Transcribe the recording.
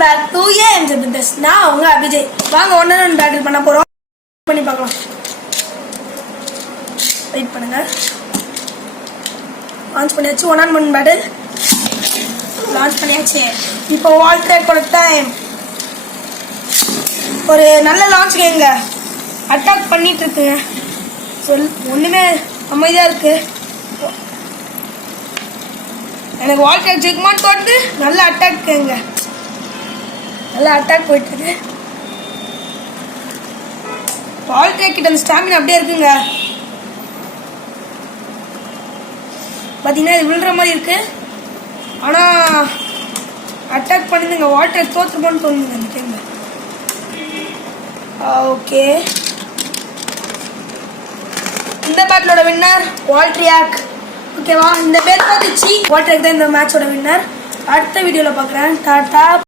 Back to AMJ business. நான் அவங்க அபிஜய். வாங்க ஒன்று பேட்டில் பண்ண போகிறோம். பண்ணி பார்க்கலாம். வெயிட் பண்ணுங்க. லான்ச் பண்ணியாச்சு. 1-on-1 பேட்டில் லான்ச் பண்ணியாச்சு. இப்போ வால் ட்ராக்கோட டைம். ஒரு நல்ல லான்ச் கேங்க. அட்டாக் பண்ணிட்டு இருக்குங்க. ஒன்றுமே அமைதியாக இருக்கு. எனக்கு வால் ட்ராக் ஜெக்மான் தோட்டு நல்ல அட்டாக் கேங்க. நல்ல அட்டாக் போயிட்டு இருக்கு. வால் ட்ராக் கிட்ட அந்த ஸ்டாமினா அப்படியே இருக்குங்க. பார்த்தீங்கன்னா இது விழுற மாதிரி இருக்கு. ஆனால் அட்டாக் பண்ணுதுங்க. வால் ட்ராக் தோற்றுப்போன்னு தோணுங்க அந்த டைம்ல. ஓகே, இந்த பேட்டிலோட வின்னர் வால் ட்ராக். ஓகேவா, இந்த பேர் பார்த்துச்சு வால் ட்ராக் தான் இந்த மேட்சோட வின்னர். அடுத்த வீடியோவில் பார்க்குறேன். டாடா.